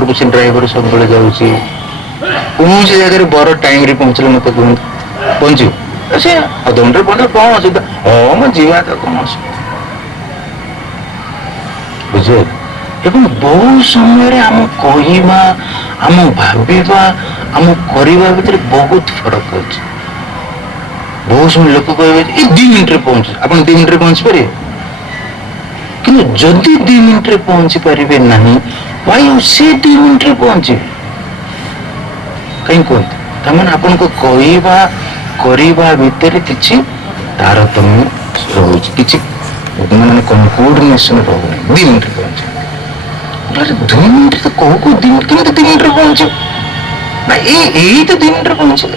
Driver पीछे driver सब बेले जाऊँगी कौन सी जगह बर टाइम रे पहुँचले मत कहूँ पहुँचू से अधघंटे पहुँचे कौन असुविधा हाँ मैं जीवा तो कौन असुविधा बुझे एवं बहुत समय आम कहवा आम भाविबा आम करवा भितर बहुत फरक अच्छे बहुत समय लोक कहे 2 मिनिट पहुंचे आप 2 मिनिट पहुंची पारे कि जदि 2 मिनिट पहुंची पारे ना वाई से 2 मिनिट पहुंचे कहीं कहते मैंने आपन को कहवा करवा भितर किसी तारतम्य रोचे किसी मैंने कोऑर्डिनेशन रोने 2 मिनिट पहुंचे 2 मिनिट तो कह को 2 मिनिट 2 मिनिट पहुंचे ना यही तो 2 मिनिट पहुंचे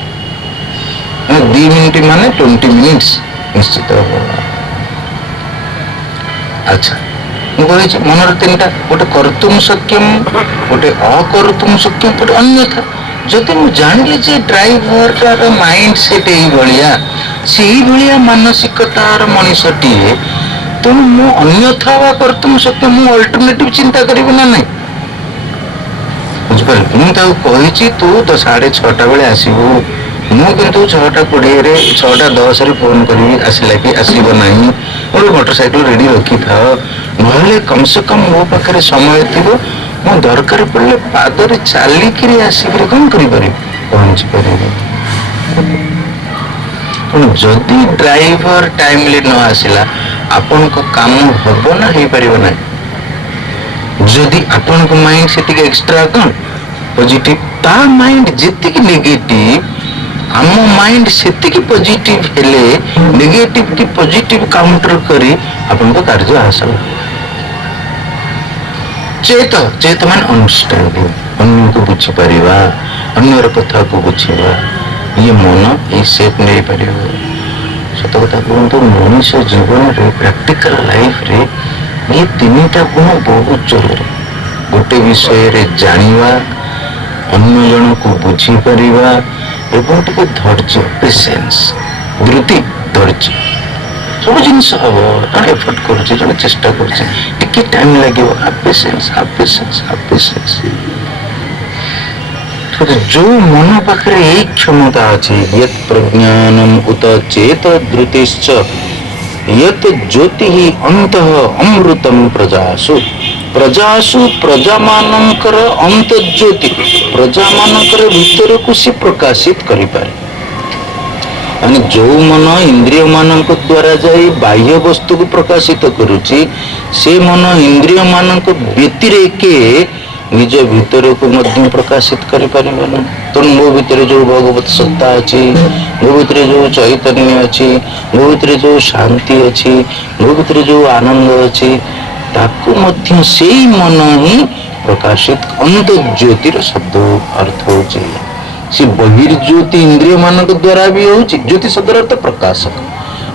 2 मिनिट माने 20 मिनिट्स निश्चित अच्छा मुझे मनर 3टा गोटे कर्तुम शक्यम गोटे अकर्तुम शक्यम गोटे अन्यथा जदि मुझे जानिली जे ड्राइवर माइंड सेट यही मानसिकतार मनीषटीए तेणु मु अन्यथा वा कर्तुम शक्यम मु अल्टरनेटिव चिंता करी ना नहीं बुझिपार मुझे तू तो 6:30 बेले आसबू मुझे 6:20 6:10 फोन करी आसला कि आसब ना गोटे मोटरसाइकिल रेडी रखी था ना कम से कम मो पाखे समय थी मो दरकार पड़े पादरे चलिक आसिक कौन कर पहुंची पार जदि ड्राइवर टाइमली न आसला आपण को काम हम ना हो पार ना जदि आपण को माइंड से एक्स्ट्रा कौन पॉजिटिव ता माइंड जी नेगेटिव आम माइंड से पॉजिटिव हेले नेगेटिव की पॉजिटिव काउंटर करी आपण को कार्य हासिल चेत चेत मान अंडरस्टैंडिंग अन्य को बुझी पारिबा अन्यर कथा को बुझीबा ये मन ये सेप नहीं पार सत कथा कहतु मनुष्य जीवन रे प्रैक्टिकल लाइफ रे ये 3टा गुण बहुत जरूरी गोटे विषय रे जानिबा अन्य जन को बुझी पारिबा एवं टिके धैर्य पेशेंस धृति धैर्य सब जिनस हम जन एफर्ट कर चेष्टा कर टाइम लगे पेशेंस जो मन पाखे यही क्षमता अच्छी यत् प्रज्ञानम उत चेत धृतिश्च यत् ज्योति अंतः अमृतम प्रजासु प्रजासु प्रजा मानकर अंत ज्योति प्रजा मानकर भीतर को सी प्रकाशित करि पारे माने जो मन इंद्रिय मानक द्वारा जाई बाह्य वस्तु को प्रकाशित करुची से मन इंद्रिय मानक व्यतिरेके निज भीतर को मध्य प्रकाशित करि पारिबा ना तो मो भीतर जो भगवत सत्ता अछि मो भीतर जो चैतन्य अछि मो भीतर जो शांति अछि मो भीतर जो आनंद अछि ताकू मध्य से ही मन ही प्रकाशित अंत ज्योतिर शब्द अर्थ होची से बहिर्ज्योति इंद्रिय मानक द्वारा भी होची ज्योति शब्द अर्थ प्रकाशक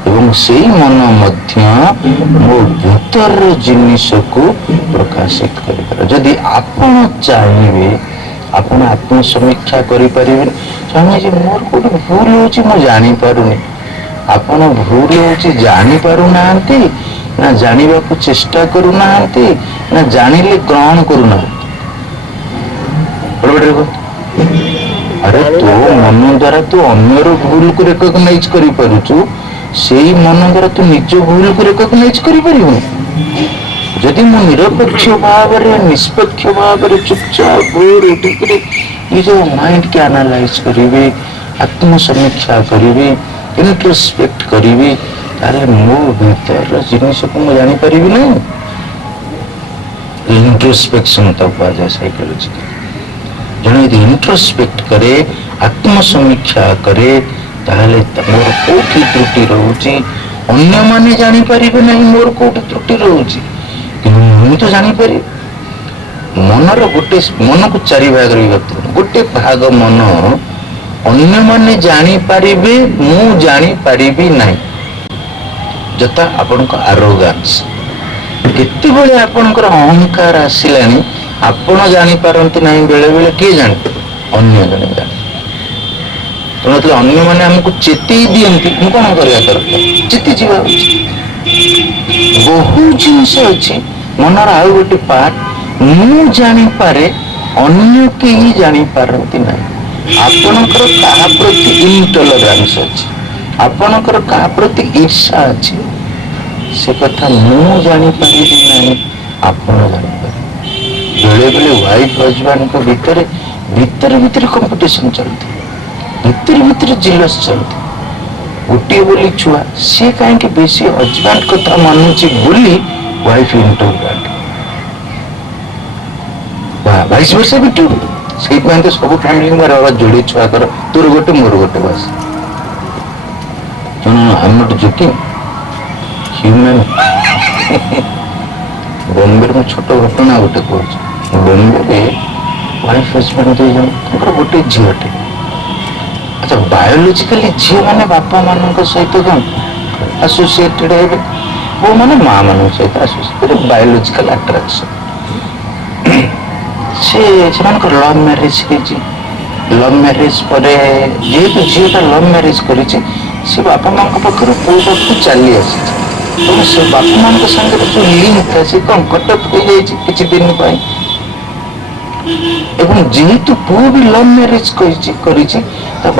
एवं से मन मध्य मो भीतर जिनिस को प्रकाशित कर जदि आपण चाहिए आपण आत्म समीक्षा करि परिबे स्वामी जी मोर कोड भूल होची म जानि पारुनी आपण भूल होची जानि पारु नांती ना जानिबा को चेष्टा करू नांती ना जानिले ग्रहण करू ना अरे तो मन द्वारा तो अन्यर भूल को रिकॉग्नाइज करि पारुछु सेही मन द्वारा तू निज भूल को रिकॉग्नाइज करि परिबो जदि मु निरपेक्ष भाव रे निष्पक्ष भाव रे चुपचाप दूर उठिकरे ये जो माइंड के एनालाइज करिवे आत्म समीक्षा करिवे इंट्रोस्पेक्ट करिवे तारे मो भीतर जिनिस को मु जानि परिबि नै इंट्रोस्पेक्शन तक आ जाए साइकोलॉजी जने यदि इंट्रोस्पेक्ट करे आत्म समीक्षा करे ताले मोर कोठी त्रुटि रहउची अन्य माने जानि परिबे नै मोर कोठी त्रुटि रहउची कि मु तो जानि पारि मनर गोटे मन को 4 भाग रे विभक्त गोटे भाग मन अन्य माने जानि परिबे मु जानि परिबि नै जता आपन को आरोगेंस केते बेले आपन को अहंकार आसिलानी आपण जानि पारंती नहीं बेले बेले के जानि अन्य जने जानि तो मतलब अन्य माने हमको चेती दियंती मु कोन करया दरकार चेती जीवा बहुत जिनस अछि मनर आउ गोटे पार्ट मु जानि पारे ଅନ୍ୟ କେହି ଜାଣିପାରନ୍ତି ନାହିଁ। ଆପଣଙ୍କର କାହା ପ୍ରତି ଇନଟଲରାନ୍ସ ଅଛି, ଆପଣଙ୍କର କାହା ପ୍ରତି ଈର୍ଷା ଅଛି, ସେ କଥା ମୁଁ ଜାଣିପାରିବି ନାହିଁ, ଆପଣ ଜାଣିପାରିବେ। ବେଳେ ବେଳେ ୱାଇଫ ହଜବାଣ୍ଡଙ୍କ ଭିତରେ ଭିତରେ କମ୍ପିଟିସନ ଚାଲୁଥିବ, ଭିତରେ ଜିଲସ ଚାଲୁଥିବ। ଗୋଟିଏ ବୋଲି ଛୁଆ, ସିଏ କାହିଁକି ବେଶୀ ହଜବାଣ୍ଡ କଥା ମାନୁଛି ବୋଲି ୱାଇଫ ଇନଟଲରାଣ୍ଟ, ଭାଇସ୍ ବର୍ଷା ବିଟୁ। ସେଇଥିପାଇଁ ତ ସବୁ ଫ୍ୟାମିଲି ଯୋଡିଏ ଛୁଆ କର, ତୋର ଗୋଟେ ମୋର ଗୋଟେ, ବାସ୍। I'm not joking, human। ବମ୍ବେରେ ମୁଁ ଛୋଟ ଘଟଣା ଗୋଟେ କହୁଛି। ବମ୍ବେରେ ୱାଇଫ ହଜବାଣ୍ଡ ଦୁଇ ଜଣ, ତାଙ୍କର ଗୋଟେ ଝିଅଟେ। ଆଚ୍ଛା, ବାୟୋଲୋଜିକାଲି ଝିଅ ମାନେ ବାପା ମାନଙ୍କ ସହିତ କଣ ଆସୋସିଏଟେଡ ହେବେ, ପୁଅ ମାନେ ମା ମାନଙ୍କ ସହିତ ଆସୋସିଏଟେଡ, ବାୟୋଲୋଜିକାଲ ଆଟ୍ରାକ୍ସନ। ସେମାନଙ୍କର ଲଭ୍ ମ୍ୟାରେଜ ହେଇଛି। ଲଭ୍ ମ୍ୟାରେଜ ପରେ ଯେହେତୁ ଝିଅଟା ଲଭ୍ ମ୍ୟାରେଜ କରିଛି, ସେ ବାପା ମାଙ୍କ ପାଖରୁ ପୁଅ ପାଖକୁ ଚାଲି ଆସିଛି। ତେଣୁ ସେ ବାପା ମାଙ୍କ ସାଙ୍ଗରେ ଯୋଉ ଲିଙ୍କ ସେ କଣ କଟକ ହେଇଯାଇଛି କିଛି ଦିନ ପାଇଁ। ଏବଂ ଯେହେତୁ ପୁଅ ବି ଲଭ୍ ମ୍ୟାରେଜ କରିଛି, ତା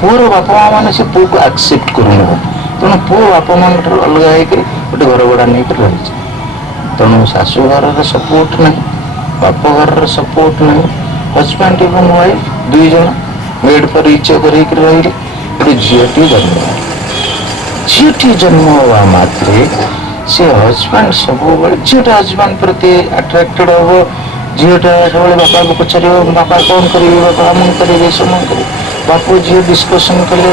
ପୁଅର ବାପା ମା ମାନେ ସେ ପୁଅକୁ ଆକ୍ସେପ୍ଟ କରୁନାହାନ୍ତି। ତେଣୁ ପୁଅ ବାପା ମାଙ୍କ ଠାରୁ ଅଲଗା ହେଇକରି ଗୋଟେ ଘର ଭଡା ନେଇକି ରହିଛି। ତେଣୁ ଶାଶୁ ଘରର ସପୋର୍ଟ ନାହିଁ, ବାପ ଘରର ସପୋର୍ଟ ନାହିଁ। ହଜବାଣ୍ଡ ଏବଂ ୱାଇଫ ଦୁଇ ଜଣ ମେଡ୍ ଫର ଇଚ୍ ଅଦର ହେଇକି ରହିଲେ। ଗୋଟେ ଝିଅଟିଏ ଜନ୍ମ ହେଲା। ଝିଅଟିଏ ଜନ୍ମ ହେବା ମାତ୍ରେ ସେ ହଜବାଣ୍ଡ ସବୁବେଳେ, ଝିଅଟା ହଜବାଣ୍ଡ ପ୍ରତି ଆଟ୍ରାକ୍ଟେଡ ହବ। ଝିଅଟା ସବୁବେଳେ ବାପାକୁ ପଚାରିବ, ବାପା କଣ କରିବେ, ବାପା ଆମନ କରିବେ, ସମନ କରିବେ। ବାପ ଝିଅ ଡିସ୍କସନ କଲେ,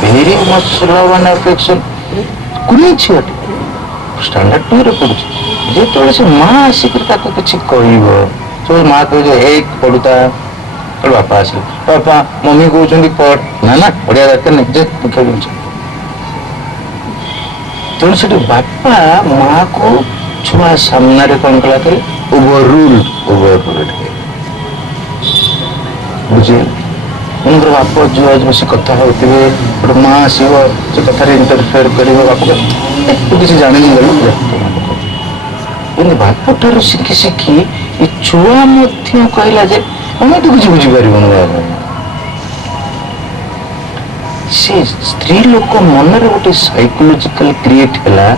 very much love and affection. କୁନି ଝିଅଟେ ଷ୍ଟାଣ୍ଡାର୍ଡ 2ରେ ପଢୁଛି। ଯେତେବେଳେ ସେ ମା ଆସିକରି ତାକୁ କିଛି କହିବ, ସବୁ ମା କହିବ ଏଇ ପଢୁତା। ବାପା ଆସିଲେ, ବାପା ମମି କହୁଛନ୍ତି ପଢ, ନା ପଢିବା ଦରକାର ନାହିଁ, ଯେ ମୁଖ୍ୟ ଜିନିଷ। ତେଣୁ ସେଠି ବାପା ମାକୁ ଛୁଆ ସାମ୍ନାରେ କଣ କଲା କଲେ, ଓଭରରୁଲ ବୁଝିଲେ। ମନେକର ବାପ ଝିଅ ବସି କଥା ହଉଥିବେ, ଗୋଟେ ମା ଆସିବ, ସେ କଥାରେ ଇଣ୍ଟରଫିୟର କରିବ, ବାପ ତୁ କିଛି ଜାଣିନି ଗଲୁ। କିନ୍ତୁ ବାପ ଠାରୁ ଶିଖି ଶିଖି ଏ ଛୁଆ ମଧ୍ୟ କହିଲା ଯେ ଆମେ ତୁ କିଛି ବୁଝିପାରିବୁନି। ସେ ସ୍ତ୍ରୀ ଲୋକ ମନରେ ଗୋଟେ ସାଇକୋଲୋଜିକାଲ କ୍ରିଏଟ ହେଲା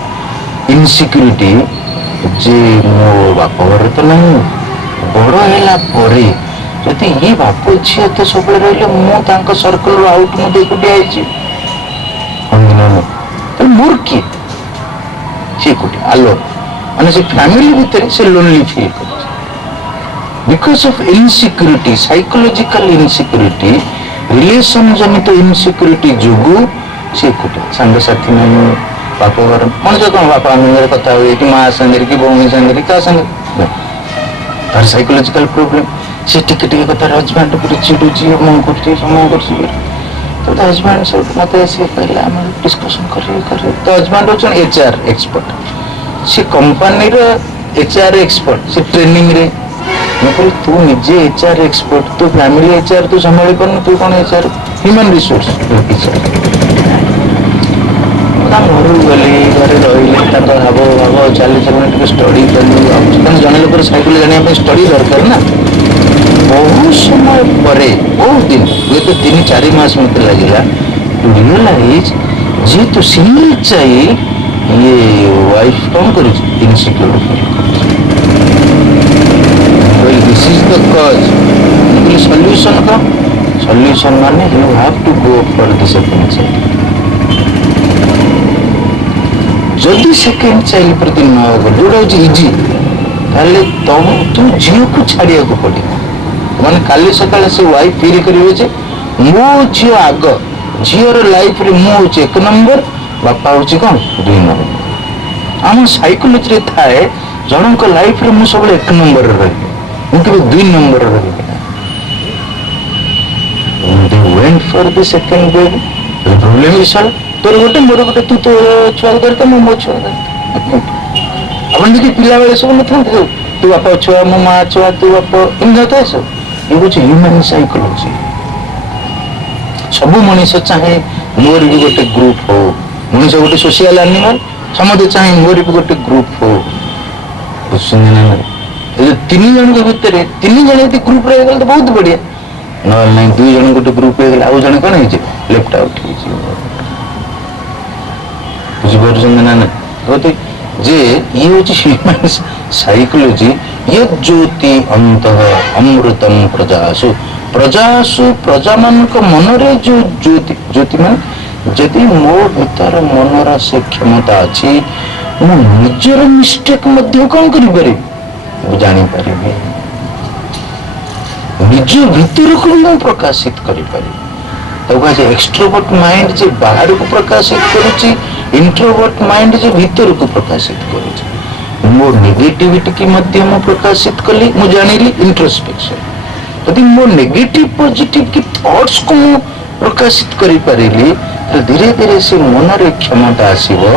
ଇନସିକ୍ୟୁରିଟି, ଯେ ମୋ ବାପ ଘରେ ତ ନାହିଁ। ବଡ ହେଲା ପରେ ଯଦି ଏ ବାପ ଝିଅ ତ ସବୁବେଳେ ରହିଲେ, ମୁଁ ତାଙ୍କ ସର୍କଲରୁ ଆଉଟ, ମୁଁ ଏକୁଟିଆ ହେଇଛି, ମୋର କିଏ? ସେ ଏକୁଟିଆ ଆଲୋ, ମାନେ ସେ ଫ୍ୟାମିଲି ଭିତରେ ସେ ଲୋନଲି ଫିଲ୍ କରୁଛି। ବିକଜ ଅଫ ଇନସିକ୍ୟୁରିଟି, ସାଇକୋଲୋଜିକାଲ ଇନସିକ୍ୟୁରିଟି, ରିଲେସନ ଜନିତ ଇନସିକ୍ୟୁରିଟି ଯୋଗୁ ସେ ଏକୁଟିଆ, ସାଙ୍ଗସାଥି ନାହିଁ। ବାପ ଘର ମଣିଷ କଣ ବାପା ସାଙ୍ଗରେ କଥା ହୁଏ କି ମା ସାଙ୍ଗରେ କି ଭଉଣୀ ସାଙ୍ଗରେ କାହା ସାଙ୍ଗରେ, ତାର ସାଇକୋଲୋଜିକାଲ ପ୍ରୋବ୍ଲେମ। ସେ ଟିକେ କଥାରେ ହଜବାଣ୍ଡ ଉପରେ ଚିଡୁଛି, ମନ କରୁଛି, ସମୟ କରୁଛି। ତ ହଜବାଣ୍ଡ ସହିତ ମତେ ଆସିକି କହିଲା, ଆମେ ଡିସ୍କସନ କରିବେ। ତ ହଜବାଣ୍ଡ ହଉଛନ୍ତି HR ଏକ୍ସପର୍ଟ, ସେ କମ୍ପାନୀର HR ଏକ୍ସପର୍ଟ, ସେ ଟ୍ରେନିଂରେ। ମୁଁ କହିଲି ତୁ ନିଜେ HR ଏକ୍ସପର୍ଟ, ତୁ ଫ୍ୟାମିଲି HR ତୁ ସମ୍ଭାଳି ପାରୁନୁ, ତୁ କଣ HR ହ୍ୟୁମାନ ରିସୋର୍ସ HR। ତାଙ୍କ ଘରକୁ ଗଲି, ଘରେ ରହିଲି, ତାଙ୍କ ଭାବ ଚାଲିଚଳନ ଟିକେ ଷ୍ଟଡି କଲି। କାରଣ ଜଣେ ଲୋକର ସାଇକୋଲୋଜି ଜାଣିବା ପାଇଁ ଷ୍ଟଡି ଦରକାର ନା। ବହୁତ ସମୟ ପରେ, ବହୁତ ଦିନ, ହୁଏତ 3-4 ମାସ ମତେ ଲାଗିଲା ଟୁ ରିୟଲାଇଜ, ଯେହେତୁ ସିଙ୍ଗଲ ଚାଇଲ୍ଡ, ଇଏ ୱାଇଫ କଣ କରୁଛି, ଇନସିକ୍ୟୁର ଫିଲ୍ କରୁଛି। This is the cause. ମୁଁ କହିଲି ସଲ୍ୟୁସନ କଣ? ସଲ୍ୟୁସନ ମାନେ you have to go for the second child. ଯଦି ସେକେଣ୍ଡ ଚାଇଲ୍ଡ ପ୍ରତି ନ ଗଲ, ଯୋଉଟା ହଉଛି ଇଜି, ତାହେଲେ ତୁ ଝିଅକୁ ଛାଡିବାକୁ ପଡିବ। ମାନେ କାଲି ସକାଳେ ସେ ୱାଇଫ ଫିଲ୍ କରିବେ ଯେ ମୋ ଝିଅ ଆଗ, ଝିଅର ଲାଇଫରେ ମୁଁ ହଉଛି 1 ନମ୍ବର, ବାପା ହଉଛି କଣ 2 ନମ୍ବର। ଆମ ସାଇକୋଲୋଜିରେ ଥାଏ, ଜଣଙ୍କ ଲାଇଫରେ ମୁଁ ସବୁବେଳେ 1 ନମ୍ବରରେ ରହିବି, ମୁଁ କେବେ 2 ନମ୍ବରରେ ରହିବି ନା। They went for the second baby, problem ବି ସଳ, ତୋର ଗୋଟେ ମୋର ଗୋଟେ, ତୁ ତୋ ଛୁଆ ଧରିଥା, ମୁଁ ମୋ ଛୁଆ ଧରିଥା। ଆପଣ ଯଦି ପିଲାବେଳେ ସବୁ ନଥାନ୍ତି, ତୁ ବାପ ଛୁଆ, ମୋ ମା ଛୁଆ, ତୁ ବାପ, ଏମିତି ନଥାଏ ସବୁ। ଏ ହଉଛି ହ୍ୟୁମାନ ସାଇକୋଲୋଜି। ସବୁ ମଣିଷ ଚାହେଁ ମୋର ବି ଗୋଟେ ଗ୍ରୁପ ହଉ, ମଣିଷ ଗୋଟେ ସୋସିଆଲ ଆନିମାଲ, ସମସ୍ତେ ଚାହେଁ ମୋର ବି ଗୋଟେ ଗ୍ରୁପ ହଉ। ବୁଝୁଛନ୍ତି ନା? तीन जन भितर तीन जन यदि ग्रुप रहीगले तो बहुत बढ़िया ना ना दुई जन गोटे ग्रुप हो आउ जन कौन है लेफ्ट आउट बुझीपार ना ना कहते जे ये हूँ ह्यूमन साइकोलॉजी ये ज्योति अंत अमृतम प्रजासु प्रजासु प्रजा मान मनरे जो ज्योति ज्योति मान जदि मो भीतर मनर से क्षमता अच्छी मु निजर मिस्टेक मध्य कौन करी जानी पारि निज भीतर को भी प्रकाशित करी पारि एक्सट्रोवर्ट माइंड जे बाहर को प्रकाशित करुची इंट्रोवर्ट माइंड जे भीतर को प्रकाशित करुची मो नेगेटिविटी की मध्य मु प्रकाशित कली मु जानिली इंट्रोस्पेक्शन यदि मो नेगेटिव पॉजिटिव की थॉट्स को मु प्रकाशित करी पारिली तो धीरे धीरे से मनरे क्षमता आसीबो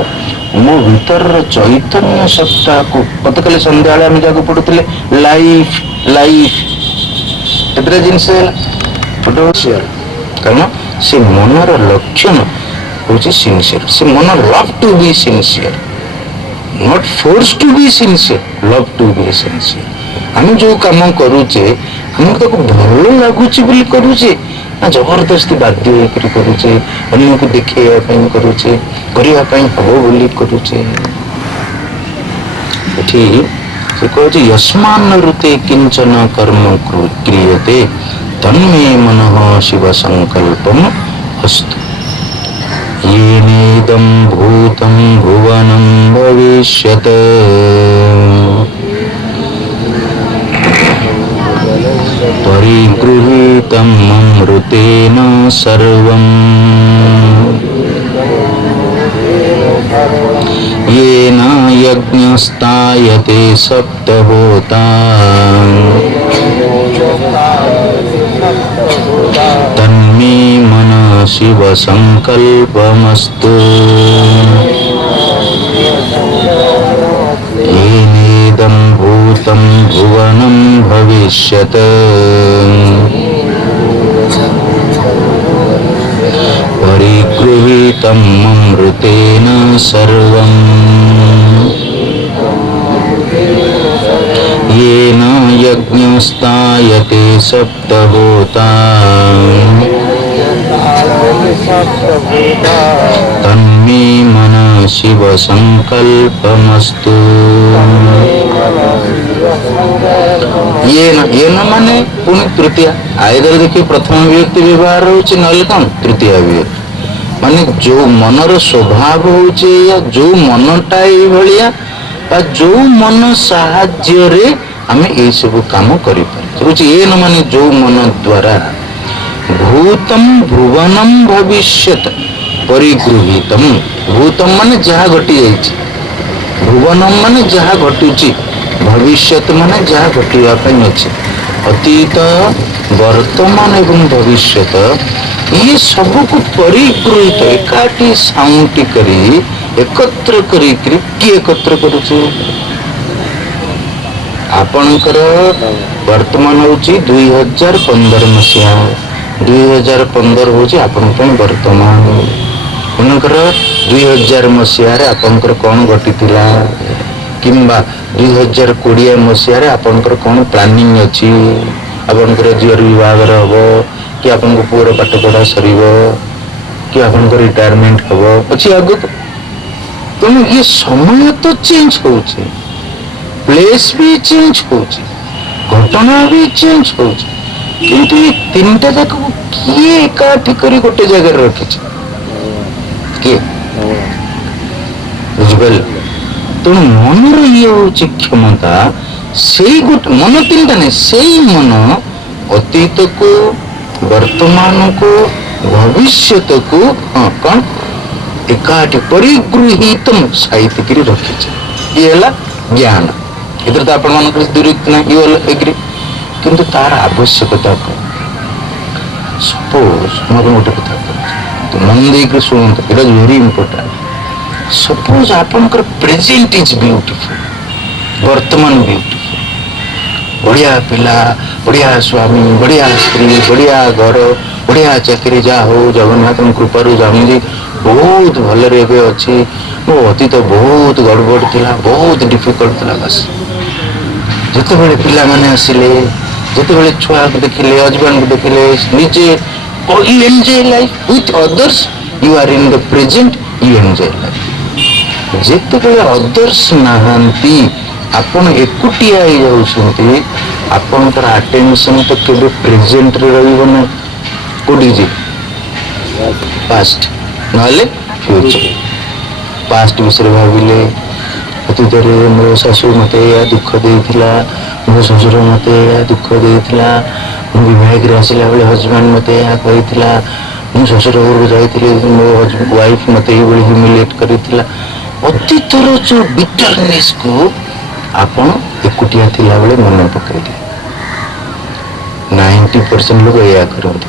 मो भीतर चैतन्य सत्ता को गतकाली संध्या आम जहाँ पढ़ुले लाइफ लाइफ केतटा जिनस कारण से मनर लक्षण हूँ सिंसियर से मन love to be sincere not force to be sincere love to be sincere आम जो कम करुचे हमको भल लगुच करुचे ना जबरदस्ती बाध्य करुचे अन्य को देखा करुचे करने हम बोली करुचे से कहते यस्मान ऋते किंचन कर्म क्रियते तन्मे मनः शिव संकल्पम अस्तु येनेदं भूतं भुवनं भविष्यत् परिगृहीतम् अमृतेन सर्वम् येन यज्ञस्तायते सप्तहोता तन्मे मनः शिव संकल्पमस्तु येनेदं भूतं भुवनं भविष्यत् परिगृहीतम् अमृतेन सर्वम् येन यज्ञस्तायते सप्तहोता तन्मे मनः शिव संकल्पमस्तु ये न माने पुणी तृतीया आयदर देखिए प्रथम विभक्ति व्यवहार होची नले कौन तृतीया विभक्ति माने जो मनर स्वभाव होची या जो मनटा एई भलिया बा जो मन साहाय्य रे आमे ए सब काम करि पारे ये न माने जो मन द्वारा भूतम भुवनम भविष्यत परिगृहीतम भूतम माने जहाँ घटी जाइछि भुवनम माने जहाँ घटुची भविष्यत माने जहाँ घटिया अछि अतीत वर्तमान एवं भविष्यत ये सब को परिगृहित एकाठी साउंटी करी एकत्र करी किए एकत्र करुचे आपणकर वर्तमान होची 2015 मसीहा 2015 होची आपण वर्तमान आपणकर 2000 मसीहा रे आपणकर कोन घटितिला किंबा 2020 मसीहा रे आपणकर कोन प्लानिंग अछि आपणकर जीवर विभाग रे हबो कि आपन को पूरा पाठ पढ़ा सरीबो कि आपन को रिटायरमेंट हबो अछि आगु तो ये समय तो चेंज होची प्लेस भी चेंज होची घटना भी चेंज होची किंतु ये तीनटा जाक किए एकाठी करी गोटे जगह रखी किए बुझबल तो मनर ये होची क्षमता से मन तीनटा नहीं से मन अतीत को वर्तमान को भविष्य को हाँ कौन एकाठी परिगृहीतम साहित्य रखी ये ज्ञान इधर तो आपण मान दुरीत ना एग्री किंतु तार आवश्यकता कौन सपोज मैं गोटे कथा तो मन देकर शुणु it is very important suppose आपनकर प्रेजेंट इज ब्यूटीफुल वर्तमान ब्यूटीफुल बढ़िया पिला बढ़िया स्वामी बढ़िया स्त्री बढ़िया घर बढ़िया चाकरी जा हो जगन्नाथ कृपारू जामी बहुत भलरे अच्छी मो अतीत बहुत गड़बड़ थिला बहुत डिफिकल्ट थिला बस ଯେତେବେଳେ ପିଲାମାନେ ଆସିଲେ, ଯେତେବେଳେ ଛୁଆକୁ ଦେଖିଲେ, ହଜବେଣ୍ଡକୁ ଦେଖିଲେ, ନିଜେ you enjoy life with others, you are in the present, you enjoy life. ଯେତେବେଳେ ଅଦର୍ସ ନାହାନ୍ତି, ଆପଣ ଏକୁଟିଆ ହେଇଯାଉଛନ୍ତି, ଆପଣଙ୍କର ଆଟେନସନ ତ କେବେ ପ୍ରେଜେଣ୍ଟରେ ରହିବ ନାହିଁ, କୋଉଠିକି ଯିବ? ପାଷ୍ଟ ନହେଲେ ଫ୍ୟୁଚର। ପାଷ୍ଟ ବିଷୟରେ ଭାବିଲେ, ଅତୀତରେ ମୋ ଶାଶୁ ମୋତେ ଏହା ଦୁଃଖ ଦେଇଥିଲା, ମୋ ଶ୍ୱଶୁର ମୋତେ ଏହା ଦୁଃଖ ଦେଇଥିଲା, ମୁଁ ବିବାହିକରେ ଆସିଲା ବେଳେ ହଜବେଣ୍ଡ ମୋତେ ଏହା କହିଥିଲା, ମୁଁ ଶ୍ୱଶୁର ଘରକୁ ଯାଇଥିଲି ମୋ ୱାଇଫ ମୋତେ ଏଇଭଳି ହ୍ୟୁମିଲିଏଟ୍ କରିଥିଲା। ଅତୀତର ଯୋଉ ବିଟରନେସକୁ ଆପଣ ଏକୁଟିଆ ଥିଲାବେଳେ ମନେ ପକାଇଲେ। 90% ଲୋକ ଏଇଆ କରନ୍ତି,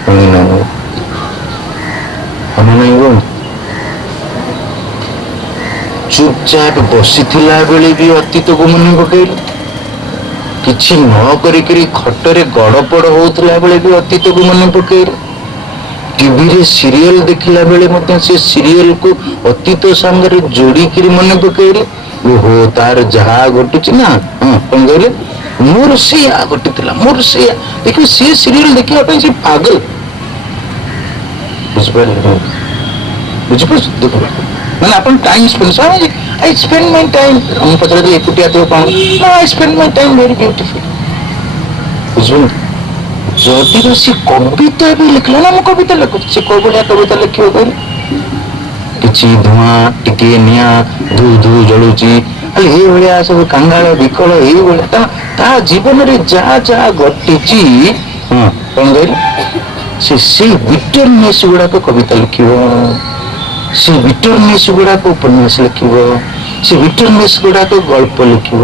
ଚୁପଚାପ ବସିଥିଲା ବେଳେ ବି ଅତୀତକୁ ମନେ ପକେଇଲେ, କିଛି ନ କରିକିରି ଖଟରେ ଗଡ଼ପଡ଼ ହଉଥିଲା ବେଳେ ବି ଅତୀତକୁ ମନେ ପକେଇଲେ, ଟିଭିରେ ସିରିଏଲ ଦେଖିଲା ବେଳେ ମଧ୍ୟ ସେ ସିରିଏଲକୁ ଅତୀତ ସାଙ୍ଗରେ ଯୋଡ଼ିକିରି ମନେ ପକେଇଲେ। ଓହୋ, ତାର ଯାହା ଘଟୁଛି ନା, ହଁ କଣ କହିଲେ, ମୋର ସେଇଆ ଘଟିଥିଲା, ମୋର ସେଇଆ। ଦେଖିବ ସେ ସିରିଏଲ ଦେଖିବା ପାଇଁ ସେ ପାଗଲ। ବୁଝିପାରିଲେ? ବୁଝିପାରୁଛ? ଦେଖନ୍ତୁ, ମାନେ ଆପଣ time spend, I spend my time, ମୁଁ ପଚାରିଲି ଏକୁଟିଆ ଥିବ କଣ, I spend my time very beautiful. ବୁଝିପାରୁଛନ୍ତି? ଯଦିବା ସେ କବିତା ବି ଲେଖିଲା ନା, ମୁଁ କବିତା ଲେଖୁଛି, ସେ କୋଉ ଭଳିଆ କବିତା ଲେଖିବ କହିଲେ? କିଛି ଧୂଆଁ, ଟିକେ ନିଆଁ, ଧୁ ଧୁ ଜଳୁଛି, ଏଇଭଳିଆ ସବୁ କାଙ୍ଗାଳ ବିକଳ ଏଇଭଳିଆ ତା ଜୀବନରେ ଯାହା ଯାହା ଘଟିଛି, ହଁ କଣ କହିଲେ, ସେଇ ବିଟରନେସ୍ ଗୁଡାକ କବିତା ଲେଖିବ, ସେ ବିଟରନେସ୍ ଗୁଡାକ ଉପନ୍ୟାସ ଲେଖିବ, ସେ ବିଟରନେସ୍ ଗୁଡାକ ଗଳ୍ପ ଲେଖିବ।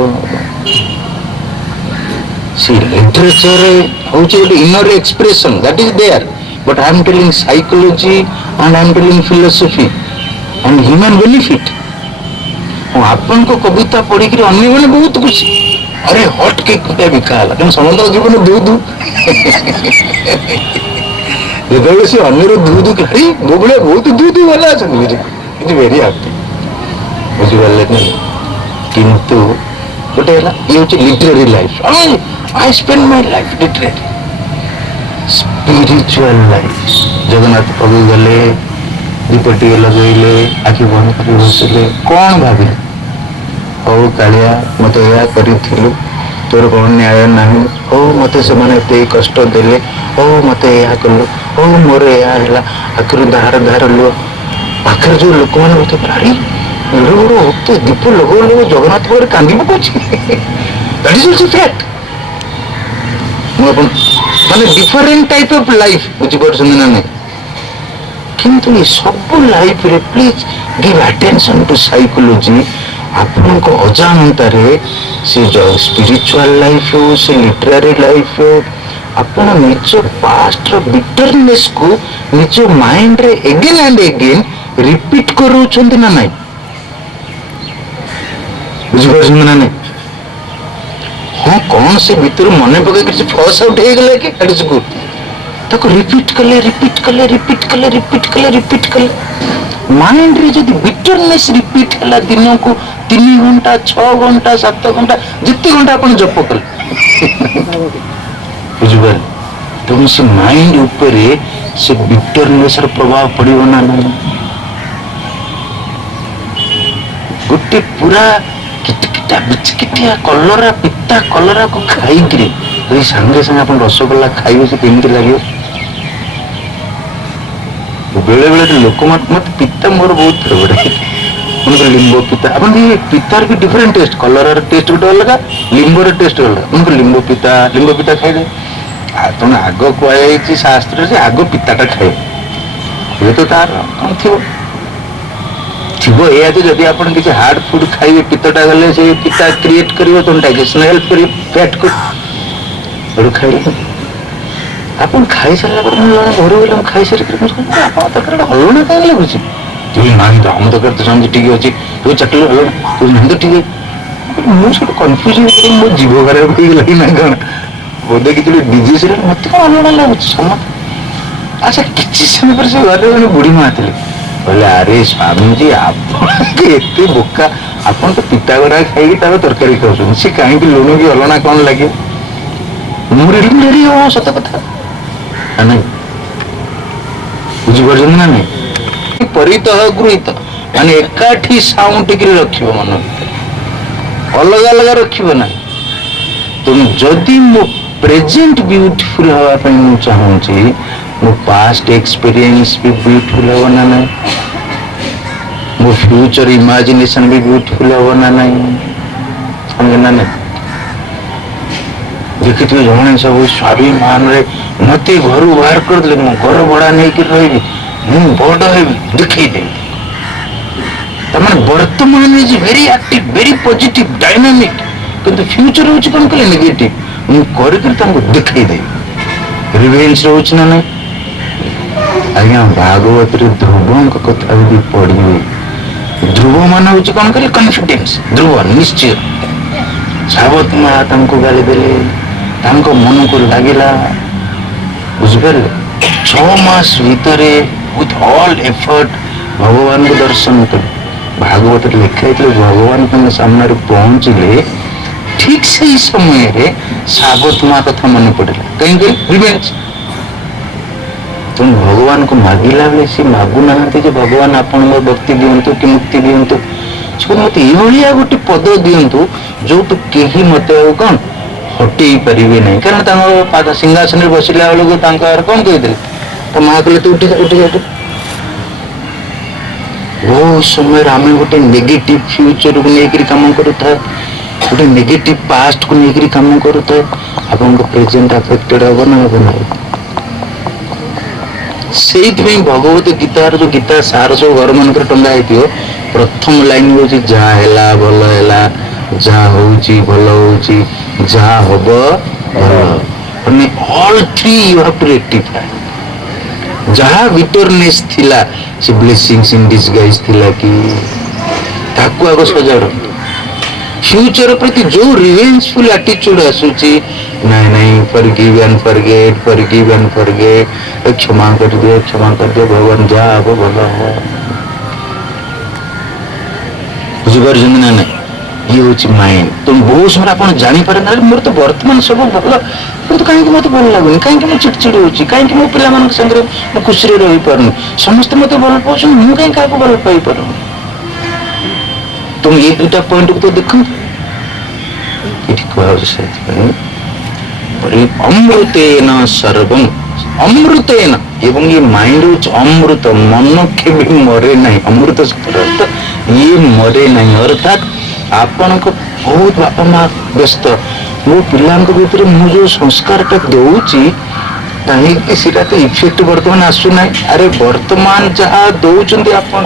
See, literature hଉଛି ଗୋଟେ inner expression that is there, but I am telling psychology and I am telling philosophy and human benefit. ଆପଣଙ୍କ କବିତା ପଢିକିରି ଅନ୍ୟମାନେ ବହୁତ ଖୁସି, ଆରେ ହଟ୍ କେକ୍ ବିକା ହେଲା, ତେଣୁ ସମସ୍ତଙ୍କ ଜୀବନ ଦୁ ଦୁ। ଯେତେବେଳେ ସେ ଅନ୍ୟର ଦୁ ଦୁ ଖାଇ ମୋ ଭଳିଆ ବହୁତ ଦୁ ଦୁ ବାଲା ଅଛନ୍ତି, ଭେରି ହାପି। ବୁଝିପାରିଲେ ନା? କିନ୍ତୁ ଗୋଟେ ହେଲା, ଇଏ ହଉଛି literary life. I spend my life literally. Spiritual life. Jagannath ପ୍ରଭୁ ଗଲେ, ଦୀପଟିଏ ଲଗେଇଲେ, ଆଖି ବନ୍ଦ କରି ବସିଲେ, କଣ ଭାବିଲେ? ହଉ କାଳିଆ, ମତେ ଏହା କରିଥିଲୁ, ତୋର କଣ ନ୍ୟାୟ ନାହିଁ, ହଉ ମତେ ସେମାନେ ଏତେ କଷ୍ଟ ଦେଲେ, ହଉ ମତେ ଏହା କଲୁ, ହଉ ମୋର ଏହା ହେଲା, ଆଖିରୁ ଧାର ଧାର ଲୁହ। ପାଖରେ ଯୋଉ ଲୋକମାନେ ମତେ ଭାରି ଏଡେ ବଡ ହତେ ଦୀପ ଲଗଉ ଲଗଉ ଜଗନ୍ନାଥ ପାଖରେ କାନ୍ଦି ପକଉଛି। That is also fact. ମାନେ ଡିଫରେଣ୍ଟ ଟାଇପ ଅଫ ଲାଇଫ, ବୁଝିପାରୁଛନ୍ତି ନା ନାଇଁ? କିନ୍ତୁ ଏ ସବୁ ଲାଇଫରେ please give attention to psychology. ଆପଣଙ୍କ ଅଜାଣତାରେ ସେ ସ୍ପିରିଚୁଆଲ ଲାଇଫ ହଉ, ସେ ଲିଟରାରୀ ଲାଇଫ ହଉ, ଆପଣ ନିଜ ପାଷ୍ଟର ବିଟରନେସକୁ ନିଜ ମାଇଣ୍ଡରେ ଏଗେନ ଆଣ୍ଡ ଏଗେନ ରିପିଟ କରୁଛନ୍ତି ନା ନାଇଁ? ବୁଝିପାରୁଛନ୍ତି ନା ନାଇଁ? ହଁ, କଣ ସେ ଭିତରୁ ମନେ ପକେଇ କିଛି ଫ୍ଲସ୍ ଆଉଟ୍ ହେଇଗଲା କି, ତାକୁ ରିପିଟ କଲେ, ରିପିଟ କଲେ, ରିପିଟ କଲେ, ରିପିଟ କଲେ, ରିପିଟ କଲେ। ମାଇଣ୍ଡରେ ଯଦି ବିଟରନେସ୍ ରିପିଟ ହେଲା ଦିନକୁ 3 ଘଣ୍ଟା, 6 ଘଣ୍ଟା, 7 ଘଣ୍ଟା, ଯେତେ ଘଣ୍ଟା ଆପଣ ଜପ କଲେ, ବୁଝିପାରିଲେ? ତେଣୁ ସେ ମାଇଣ୍ଡ ଉପରେ ସେ ବିଟରନେସର ପ୍ରଭାବ ପଡିବ ନା ନାହିଁ? ଗୋଟେ ପୁରା କିଟକିଟା ବିଚକିଟିଆ କଲରା, ପିତା କଲରାକୁ ଖାଇକିରି ଯଦି ସାଙ୍ଗେ ସାଙ୍ଗେ ଆପଣ ରସଗୋଲା ଖାଇବେ, ସେ କେମିତି ଲାଗିବ? ବେଳେ ବେଳେ ଲୋକମାନେ, ମତେ ପିତା ମୋର ବହୁତ ଫେଭରେଟ୍, ମନେକର ଲିମ୍ବ ପିତା, ଆପଣ ଦେଖିବେ ପିତାର ବି ଡିଫରେଣ୍ଟ ଟେଷ୍ଟ, କଲରାର ଟେଷ୍ଟ ଗୋଟେ ଅଲଗା, ଲିମ୍ବର ଟେଷ୍ଟ ଅଲଗା। ମନେକର ଲିମ୍ବ ପିତା ଖାଇବେ, ତେଣୁ ଆଗ କୁହାଯାଇଛି ଶାସ୍ତ୍ରରେ ଯେ ଆଗ ପିତାଟା ଖାଇବେ, ହୁଏତ ତାର କଣ ଥିବ ଏଇଆ ଯେ ଯଦି ଆପଣ କିଛି ହାର୍ଡ ଫୁଡ ଖାଇବେ, ପିତ୍ତଟା ଗଲେ ସେ ପିତା କ୍ରିଏଟ କରିବ, ତେଣୁ ଡାଇଜେସନ ହେଲ୍ପ କରିବ, ଫ୍ୟାଟକୁ ଏଠୁ ଖାଇଲେ। ଆପଣ ଖାଇସାରିଲା ପରେ, ମୁଁ ଜଣେ ଘରୁ ଗଲେ, ମୁଁ ଖାଇସାରିକି ଆପଣ ତରକାରୀ ହଲୁଣା କାହିଁକି ଲାଗୁଛି? ନାହିଁ ତ, ଆମ ତରକାରୀ ତ ସେମିତି ଠିକ ଅଛି, ତୁ ଚାକିରି ହଲୁଣା, ନାହିଁ ତ ଠିକ ଅଛି। ମୁଁ ସେଠୁ କନଫ୍ୟୁଜ ହେଇକି ମୋ ଜୀବ ଖରାପ ହେଇଗଲାଣି ନା କଣ, ବୋଧେ କିଛି ଡିଜିଜ ହେଲାଣି, ମତେ କଣ ହଲୁଣା ଲାଗୁଛି ସମସ୍ତେ। ଆଚ୍ଛା, କିଛି ସମୟ ପରେ ସେ ଘରେ ଜଣେ ବୁଢୀ ମା ଥିଲେ, କହିଲେ ଆରେ ସ୍ୱାମୀଜୀ ଆପଣ ଏତେ ବୋକା, ଆପଣ ତ ପିତା ଗଡ଼ା ଖାଇକି ତାର ତରକାରୀ ଖାଉଛନ୍ତି, ସେ କାହିଁକି ଲୁଣ କି ଅଲଣା କ'ଣ ଲାଗିବ? ମୁଁ ରେଡି ହବ, ସତ କଥା ନା ନାଇଁ? ବୁଝିପାରୁଛନ୍ତି ନା ନାଇଁ? ପରିତଃ ଗୃହୀତ ମାନେ ଏକାଠି ସାଉଁଟିକିରି ରଖିବ ମନ ଭିତରେ, ଅଲଗା ଅଲଗା ରଖିବ ନାହିଁ। ତେଣୁ ଯଦି ମୋ ପ୍ରେଜେଣ୍ଟ ବିୟୁଟିଫୁଲ ହେବା ପାଇଁ ମୁଁ ଚାହୁଁଛି, ମୋ ପାଷ୍ଟ ଏକ୍ସପିରିଏନ୍ସ ବି ବିୟୁଟିଫୁଲ ହେବ ନା ନାହିଁ? ମୋ ଫ୍ୟୁଚର ଇମାଜିନେସନ ବି ବିୟୁଟିଫୁଲ ହେବ ନା ନାହିଁ? ସମझे ନା ନାହିଁ? ଦେଖିଥିବେ ଜଣେ ସବୁ ସ୍ୱାଭିମାନରେ ମତେ ଘରୁ ବାହାର କରିଦେଲେ, ମୁଁ ଘର ଭଡ଼ା ନେଇକି ରହିବି, ମୁଁ ବଡ଼ ହେବି, ଦେଖେଇଦେବି। ତାମାନେ ବର୍ତ୍ତମାନ is very active, very positive, dynamic, କିନ୍ତୁ ଫ୍ୟୁଚର ହଉଛି କ'ଣ କହିଲେ ନେଗେଟିଭ। ମୁଁ କରିକି ତାଙ୍କୁ ଦେଖେଇଦେବି। ରିଭେଞ୍ଜ ରହୁଛି ନା ନାହିଁ? ଆଜ୍ଞା ଭାଗବତରେ ଧ୍ରୁବଙ୍କ କଥା ଯଦି ପଢିବେ, ଧ୍ରୁବ ମାନେ ହଉଛି କ'ଣ କହିଲେ କନଫିଡେନ୍ସ, ଧ୍ରୁବ ନିଶ୍ଚୟ। ସାବତ ମା ତାଙ୍କୁ ଗାଳି ଦେଲେ, ତାଙ୍କ ମନକୁ ଲାଗିଲା, ବୁଝିପାରିଲେ? 6 ମାସ ଭିତରେ ୱିଥ୍ ଅଲ୍ ଏଫର୍ଟ ଭଗବାନଙ୍କୁ ଦର୍ଶନ କଲେ। ଭାଗବତରେ ଲେଖା ହେଇଥିଲେ ଭଗବାନ ତାଙ୍କ ସାମ୍ନାରେ ପହଞ୍ଚିଲେ, ଠିକ ସେଇ ସମୟରେ ସାବତ ମା କଥା ମନେ ପଡ଼ିଲା। କାହିଁକି? ରିଭେଞ୍ଜ। ତେଣୁ ଭଗବାନଙ୍କୁ ମାଗିଲା ବେଳେ ସେ ମାଗୁନାହାନ୍ତି ଯେ ଭଗବାନ ଆପଣ ମୋ ଭକ୍ତି ଦିଅନ୍ତୁ କି ମୁକ୍ତି ଦିଅନ୍ତୁ, ସେ ମତେ ଏଇଭଳିଆ ଗୋଟେ ପଦ ଦିଅନ୍ତୁ ଯୋଉଠୁ କେହି ମତେ ଆଉ କ'ଣ ହଟେଇ ପାରିବେ ନାହିଁ। କାରଣ ତାଙ୍କ ସିଂହାସନରେ ବସିଲା ବେଳକୁ ତାଙ୍କ କ'ଣ କହିଥିଲେ? ତ ମା କହିଲେ ତୁ ଉଠି ଉଠି। ବହୁତ ସମୟରେ ଆମେ ଗୋଟେ ନେଗେଟିଭ ଫ୍ୟୁଚରକୁ ନେଇକରି କାମ କରୁଥାଏ, ଗୋଟେ ନେଗେଟିଭ ପାଷ୍ଟକୁ ନେଇକରି କାମ କରୁଥାଏ। ଆପଣଙ୍କ ପ୍ରେଜେଣ୍ଟ ଆଫେକ୍ଟେଡ ହବ ନା ହବ ନାହିଁ? ସେଇଥିପାଇଁ ଭଗବତ ଗୀତାର ଯୋଉ ଗୀତା ସାର ସବୁ ଘର ମାନଙ୍କରେ ଟଙ୍ଗା ହେଇଥିବ, ପ୍ରଥମ ଲାଇନ ହଉଛି ଯାହା ହେଲା ଭଲ ହେଲା, ଯାହା ହଉଛି ଭଲ ହଉଛି, ଯାହା ହବ ଭଲ ହବ। ମାନେ all three you have to rectify. ଯାହା ବିଟରନେସ୍ ଥିଲା ସେ ବ୍ଲେସିଂସ ଇନ୍ ଡିସଗାଇଜ ଥିଲା କି, ତାକୁ ଆଗ ସଜାଡ଼ନ୍ତୁ। ଫ୍ୟୁଚର ପ୍ରତି ଯୋଉ ରିଭେଞ୍ଜଫୁଲ ଆଟିଚ୍ୟୁଡ ଆସୁଛି, ନାଇଁ ନାଇଁ ଫରଗିଭ୍ ଆଣ୍ଡ ଫରଗେଟ୍, ଫରଗିଭ୍ ଆଣ୍ଡ ଫରଗେଟ୍, କ୍ଷମା କରିଦିଅ, କ୍ଷମା କରିଦିଅ, ଭଗବାନ ଯାହା ହବ ଭଲ ହବ। ବୁଝିପାରୁଛନ୍ତି ନା ନାଇଁ? ଇଏ ହଉଛି ମାଇଣ୍ଡ। ତେଣୁ ବହୁତ ସମୟରେ ଆପଣ ଜାଣିପାରନ୍ତି ମୋର ତ ବର୍ତ୍ତମାନ ସବୁ ଭଲ, କିନ୍ତୁ କାହିଁକି ମତେ ଭଲ ଲାଗୁନି, କାହିଁକି ମୁଁ ଚିଡଚିଡି ହଉଛି, କାହିଁକି ମୋ ପିଲାମାନଙ୍କ ସାଙ୍ଗରେ ମୁଁ ଖୁସିରେ ରହିପାରୁନି, ସମସ୍ତେ ମତେ ଭଲ ପାଉଛନ୍ତି, ମୁଁ କାହିଁକି କାହାକୁ ଭଲ ପାଇପାରୁନି? ତେଣୁ ଏ ଦୁଇଟା ପଏଣ୍ଟକୁ ତ ଦେଖନ୍ତୁ। ଏଠି କୁହାଯାଉଛି ସେଥିପାଇଁ ଅମୃତେନ ସର୍ବଂ, ଅମୃତେନ, ଏବଂ ଇଏ ମାଇଣ୍ଡ ହଉଛି ଅମୃତ, ମନ କେବେ ମରେ ନାହିଁ। ଅମୃତ ଶବ୍ଦର ଅର୍ଥ ଇଏ ମରେ ନାହିଁ, ଅର୍ଥାତ୍ ଆପଣଙ୍କ ବହୁତ ବାପା ମା ବ୍ୟସ୍ତ, ମୋ ପିଲାଙ୍କ ଭିତରେ ମୁଁ ଯୋଉ ସଂସ୍କାରଟା ଦଉଛି କାହିଁକି ସେଟା ତ ଇଫେକ୍ଟ ବର୍ତ୍ତମାନ ଆସୁନାହିଁ। ଆରେ ବର୍ତ୍ତମାନ ଯାହା ଦଉଛନ୍ତି ଆପଣ,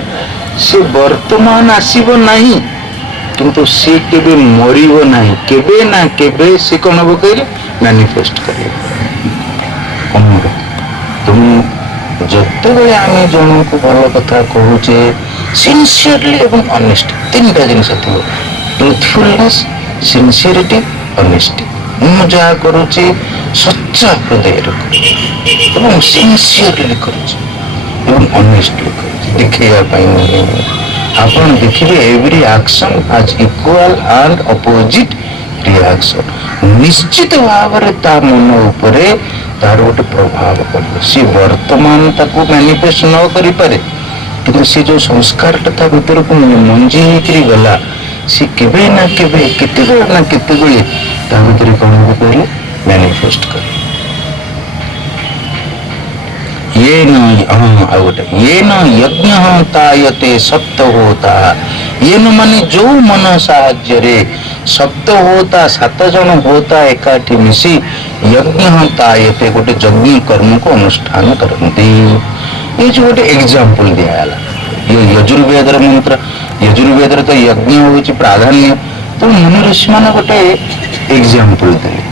ସେ ବର୍ତ୍ତମାନ ଆସିବ ନାହିଁ, କିନ୍ତୁ ସେ କେବେ ମରିବ ନାହିଁ। କେବେ ନା କେବେ ସେ କ'ଣ ହବ କହିଲେ? ମ୍ୟାନିଫେଷ୍ଟ କରିବ ଅମର। ତେଣୁ ଯେତେବେଳେ ଆମେ ଜଣଙ୍କୁ ଭଲ କଥା କହୁଛେ ସିନସିୟରଲି ଏବଂ ଅନେଷ୍ଟ, ତିନିଟା ଜିନିଷ ଥିବ, ଟ୍ରୁଥଫୁଲନେସ୍, ସିନସିୟରିଟି, ଅନେଷ୍ଟି। ମୁଁ ଯାହା କରୁଛି ସଚ୍ଚା ହୃଦୟରେ କରୁଛି ଏବଂ ସିନସିୟରଲି କରୁଛି ଏବଂ ଅନେଷ୍ଟଲି କରୁଛି, ଦେଖେଇବା ପାଇଁ ନୁହେଁ। ଆପଣ ଦେଖିବେ every action has equal and opposite reaction. ନିଶ୍ଚିତ ଭାବରେ ତା ମନ ଉପରେ ତାର ଗୋଟେ ପ୍ରଭାବ ପଡ଼ିବ। ସେ ବର୍ତ୍ତମାନ ତାକୁ ମ୍ୟାନିଫେଷ୍ଟ ନ କରିପାରେ, କିନ୍ତୁ ସେ ଯୋଉ ସଂସ୍କାରଟା ତା ଭିତରକୁ ମଞ୍ଜି ହେଇକରି ଗଲା, ସେ କେବେ ନା କେବେ, କେତେବେଳେ ନା କେତେବେଳେ ତା ଭିତରେ କ'ଣ ହବ କହିଲେ? ମ୍ୟାନିଫେଷ୍ଟ କରେ। ଆଉ ଗୋଟେ येन यज्ञः तायते सप्त होता, येन ମାନେ ଯୋଉ ମନ ସାହାଯ୍ୟରେ ସପ୍ତ ହୋତା, 7 ଜଣ ହୋତା ଏକାଠି ମିଶି यज्ञः तायते ଗୋଟେ ଯଜ୍ଞ କର୍ମକୁ ଅନୁଷ୍ଠାନ କରନ୍ତି। ଏ ଯୋଉ ଗୋଟେ ଏକ୍ସାମ୍ପଲ ଦିଆଗଲା, ଇଏ ଯଜୁର୍ବେଦର ମନ୍ତ୍ର। ଯଜୁର୍ବେଦରେ ତ ଯଜ୍ଞ ହଉଛି ପ୍ରାଧାନ୍ୟ, ତେଣୁ ମୁନି ଋଷିମାନେ ଗୋଟେ ଏକ୍ସାମ୍ପଲ ଦେଲେ।